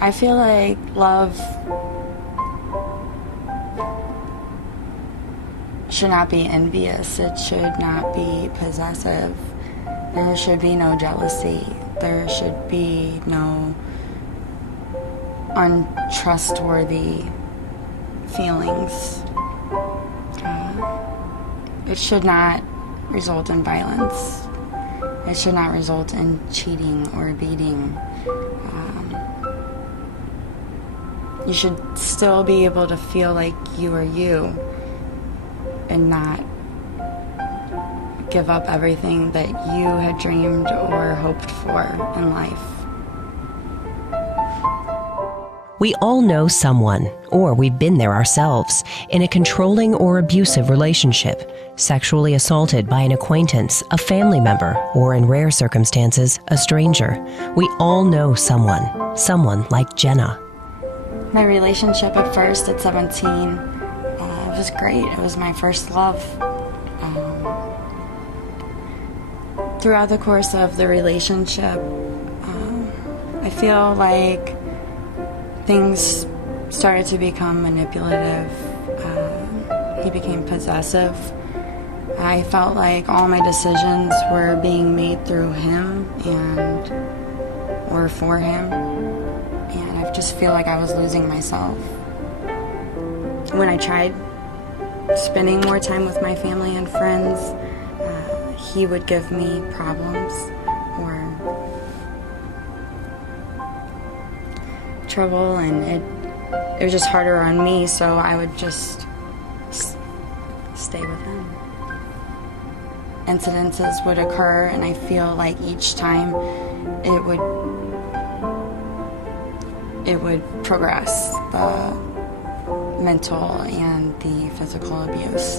I feel like love should not be envious. It should not be possessive. There should be no jealousy. There should be no untrustworthy feelings. It should not result in violence. It should not result in cheating or beating. You should still be able to feel like you are you and not give up everything that you had dreamed or hoped for in life. We all know someone, or we've been there ourselves, in a controlling or abusive relationship, sexually assaulted by an acquaintance, a family member, or in rare circumstances, a stranger. We all know someone like Jenna. My relationship at first at 17, it was great. It was my first love. Throughout the course of the relationship, I feel like things started to become manipulative. He became possessive. I felt like all my decisions were being made through him and were for him. And I just feel like I was losing myself. When I tried spending more time with my family and friends, he would give me problems or trouble, and it was just harder on me, so I would just stay with him. Incidences would occur, and I feel like each time it would progress, the mental and the physical abuse.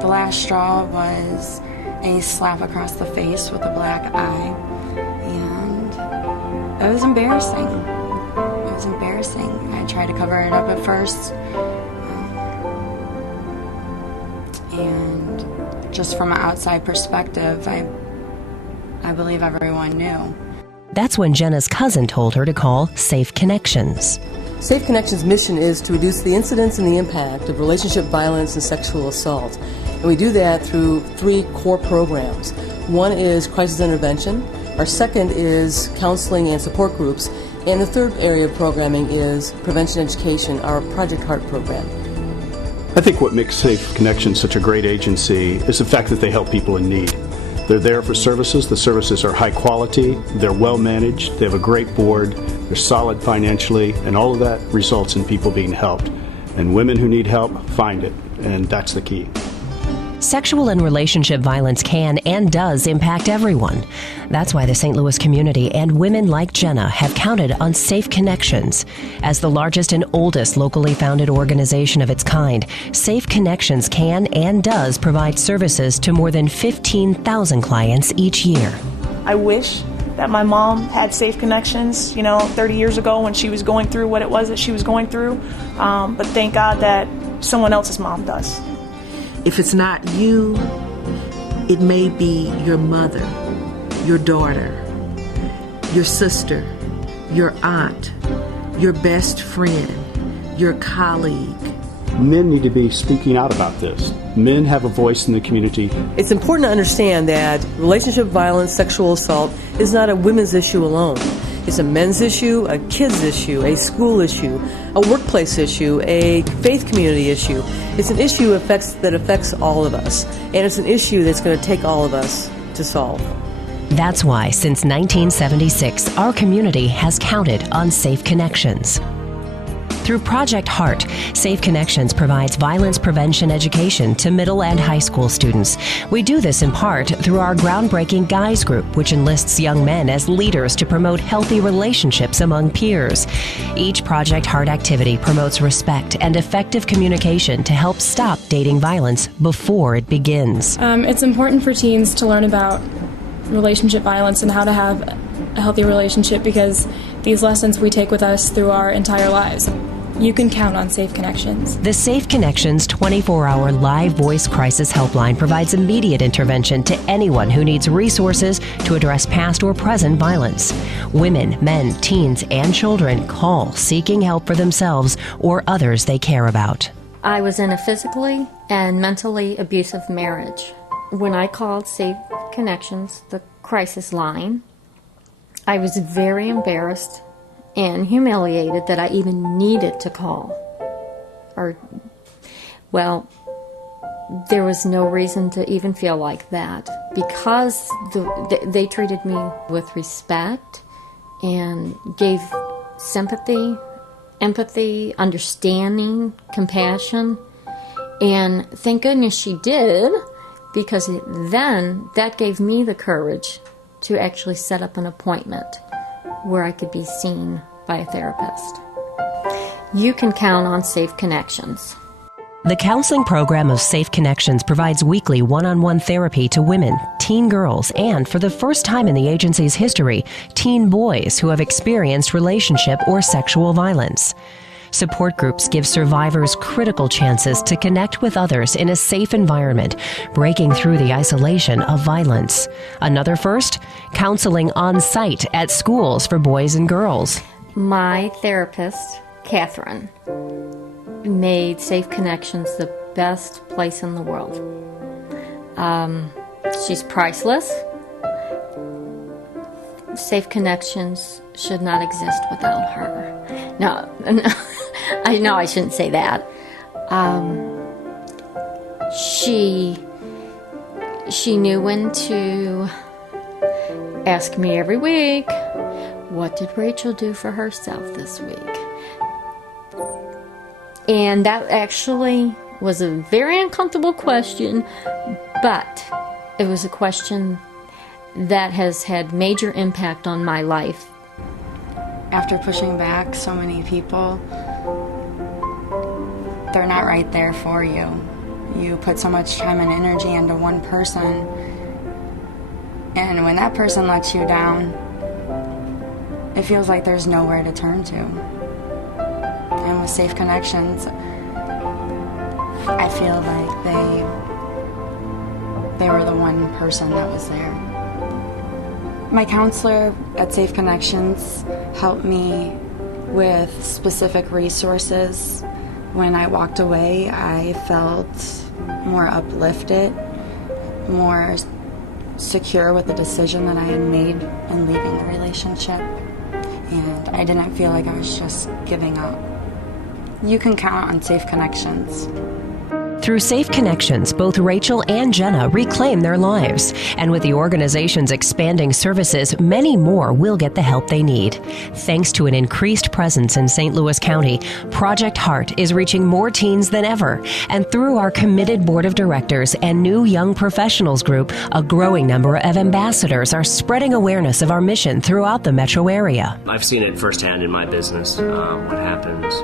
The last straw was a slap across the face with a black eye, and it was embarrassing. It was embarrassing. I tried to cover it up at first, and just from an outside perspective, I believe everyone knew. That's when Jenna's cousin told her to call Safe Connections. Safe Connections' mission is to reduce the incidence and the impact of relationship violence and sexual assault. And we do that through 3 core programs. One is crisis intervention. Our second is counseling and support groups. And the third area of programming is prevention education, our Project Heart program. I think what makes Safe Connections such a great agency is the fact that they help people in need. They're there for services. The services are high quality, they're well managed, they have a great board, they're solid financially, and all of that results in people being helped. And women who need help find it, and that's the key. Sexual and relationship violence can and does impact everyone. That's why the St. Louis community and women like Jenna have counted on Safe Connections. As the largest and oldest locally founded organization of its kind, Safe Connections can and does provide services to more than 15,000 clients each year. I wish that my mom had Safe Connections, 30 years ago when she was going through what it was that she was going through. But thank God that someone else's mom does. If it's not you, it may be your mother, your daughter, your sister, your aunt, your best friend, your colleague. Men need to be speaking out about this. Men have a voice in the community. It's important to understand that relationship violence, sexual assault, is not a women's issue alone. It's a men's issue, a kid's issue, a school issue, a workplace issue, a faith community issue. It's an issue that affects all of us, and it's an issue that's going to take all of us to solve. That's why, since 1976, our community has counted on Safe Connections. Through Project Heart, Safe Connections provides violence prevention education to middle and high school students. We do this in part through our groundbreaking Guys Group, which enlists young men as leaders to promote healthy relationships among peers. Each Project Heart activity promotes respect and effective communication to help stop dating violence before it begins. It's important for teens to learn about relationship violence and how to have a healthy relationship, because these lessons we take with us through our entire lives. you can count on Safe Connections. The Safe Connections 24-hour live voice crisis helpline provides immediate intervention to anyone who needs resources to address past or present violence. Women, men, teens, and children call seeking help for themselves or others they care about. I was in a physically and mentally abusive marriage. When I called Safe Connections, the crisis line, I was very embarrassed and humiliated that I even needed to call. There was no reason to even feel like that because they treated me with respect and gave sympathy, empathy, understanding, compassion. And thank goodness she did, because then that gave me the courage to actually set up an appointment where I could be seen by a therapist. You can count on Safe Connections. The counseling program of Safe Connections provides weekly one-on-one therapy to women, teen girls, and for the first time in the agency's history, teen boys who have experienced relationship or sexual violence. Support groups give survivors critical chances to connect with others in a safe environment, breaking through the isolation of violence. Another first, counseling on site at schools for boys and girls. My therapist, Catherine, made Safe Connections the best place in the world. She's priceless. Safe Connections should not exist without her. No, I know I shouldn't say that. She knew when to ask me every week, what did Rachel do for herself this week? And that actually was a very uncomfortable question, but it was a question that has had major impact on my life. After pushing back so many people, they're not right there for you. You put so much time and energy into one person, and when that person lets you down, it feels like there's nowhere to turn to. And with Safe Connections, I feel like they were the one person that was there. My counselor at Safe Connections helped me with specific resources. When I walked away, I felt more uplifted, more secure with the decision that I had made in leaving the relationship. And I didn't feel like I was just giving up. You can count on Safe Connections. Through Safe Connections, both Rachel and Jenna reclaim their lives. And with the organization's expanding services, many more will get the help they need. Thanks to an increased presence in St. Louis County, Project Heart is reaching more teens than ever. And through our committed board of directors and new young professionals group, a growing number of ambassadors are spreading awareness of our mission throughout the metro area. I've seen it firsthand in my business, what happens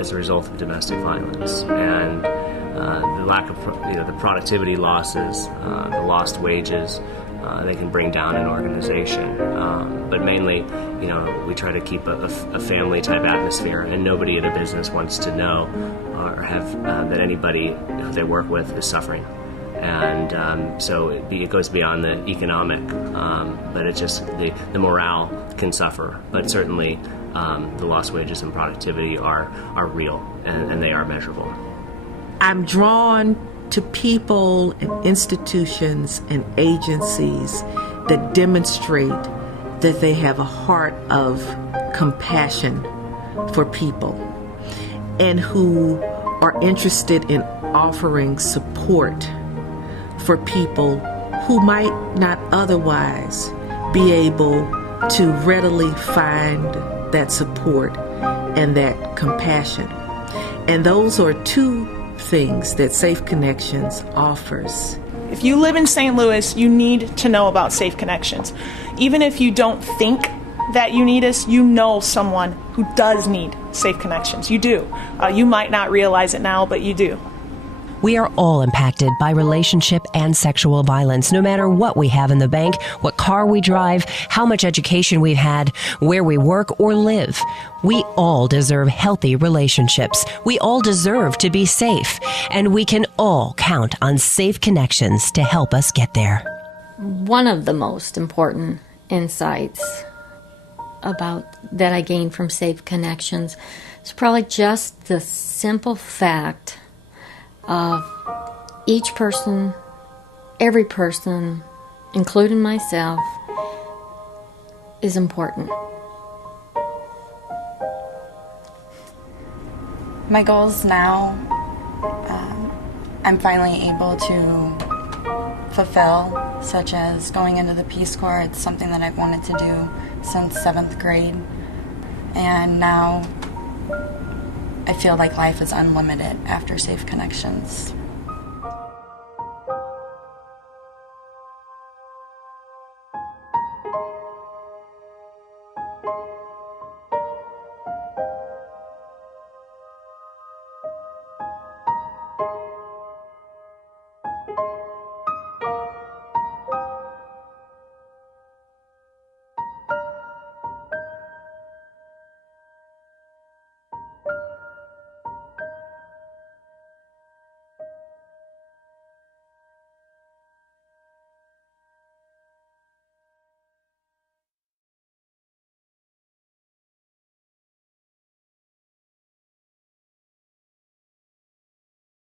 as a result of domestic violence. And the lack of, the productivity losses, the lost wages, they can bring down an organization. But mainly, we try to keep a family type atmosphere, and nobody in a business wants to know or have that anybody who they work with is suffering. And so it goes beyond the economic, but it's just the morale can suffer. But certainly the lost wages and productivity are real, and they are measurable. I'm drawn to people and institutions and agencies that demonstrate that they have a heart of compassion for people and who are interested in offering support for people who might not otherwise be able to readily find that support and that compassion. And those are two things that Safe Connections offers. If you live in St. Louis, you need to know about Safe Connections. Even if you don't think that you need us, you know someone who does need Safe Connections. You do. You might not realize it now, but you do. We are all impacted by relationship and sexual violence, no matter what we have in the bank, what car we drive, how much education we've had, where we work or live. We all deserve healthy relationships. We all deserve to be safe. And we can all count on Safe Connections to help us get there. One of the most important insights that I gained from Safe Connections is probably just the simple fact of each person, every person, including myself, is important. My goals now, I'm finally able to fulfill, such as going into the Peace Corps. It's something that I've wanted to do since 7th grade. And now I feel like life is unlimited after Safe Connections.